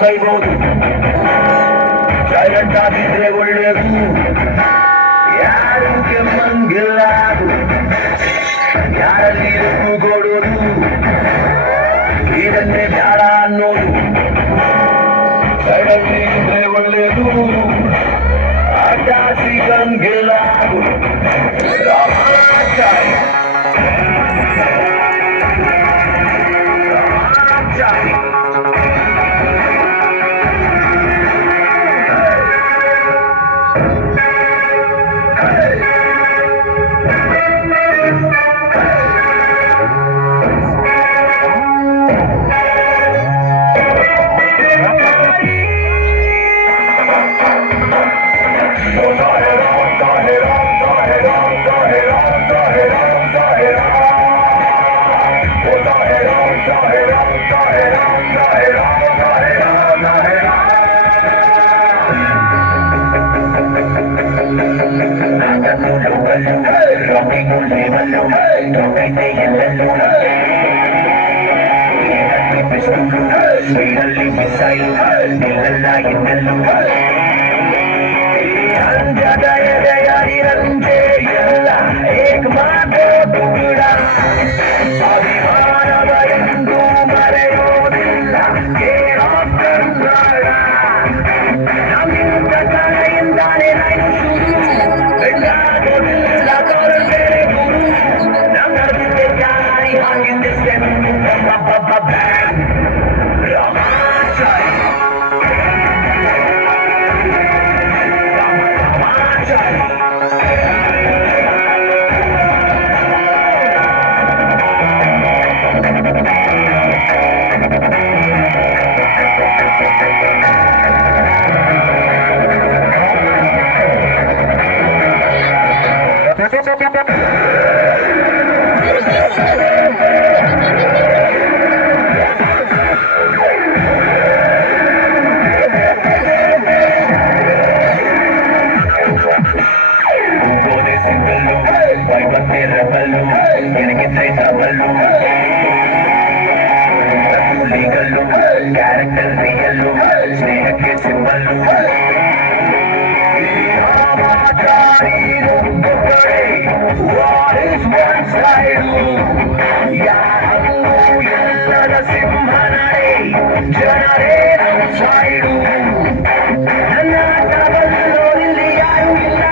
ಬೈಬಹುದು, silent ಆಗಿದ್ರೆ ಒಳ್ಳೆಯದು, ಯಾರು ಕೆಮ್ಮಂಗಿಲ್ಲ, ಯಾರಲ್ಲಿ ಕೂಗೋಡೋದು, ಇದನ್ನೇ ಬೇಡ ಅನ್ನೋದು, ಸೈಡಲ್ಲಿ ಇದ್ರೆ ಒಳ್ಳೆಯದು, ಅಡ್ಡ ಸಿಗಂಗಿಲ್ಲ, ರಾಮಾಚಾರಿ ಸ್ಪೀಡಲ್ಲಿ ಮಿಸೈಲು ನಿಲ್ಲಲ್ಲ ಇನ್ನೆಲ್ಲೂ ಅಂಜದ ಎದೆಯರಿರಂತೆ ಎಲ್ಲ ಏಕ್ ಮಾಡೋದು ಬಿಡ ಅಭಿಮಾನದ ಎಂದು ಮರೆಯೋದಿಲ್ಲ ಏನೋ ಕನ್ನಡ ನಮ್ಮಿಂದ ಕಲೆಯಿಂದಾನೆ ನಾನು ಶುರು ಬೆಳ್ಳಾಗೋದಿಲ್ಲ ತೋರಬೇರೆ ಗುರು ನನ್ನ ಜಾರಿ ಹಾಕಿದ್ದೆ ಕ್ಯಾರೆಕ್ಟರ್ ರಿಯಲ್ಲು ಸ್ನೇಹಕ್ಕೆ ಸಿಂಬಲ್ಲು ಯಾರಲ್ಲೂ ಎಲ್ಲದ ಸಿಂಹನಡೆ ಜನರೇ ನಮ್ಮ ಸೈಡು ನನ್ನ ತಬಲ್ಲೋರಿಲ್ಲಿ ಯಾರೂ ಇಲ್ಲ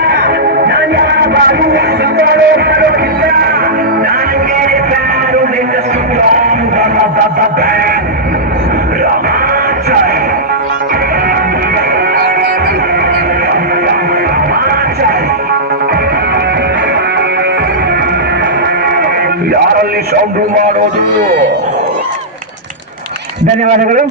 ನಾನು ಯಾವಾಗೂ ಬರೋದಿಲ್ಲ ನನಗೆ ಯಾರು ನಿನ್ನಷ್ಟು ಯಾರಲ್ಲಿ ಸೌಂಡು ಮಾಡೋದು. ಧನ್ಯವಾದಗಳು.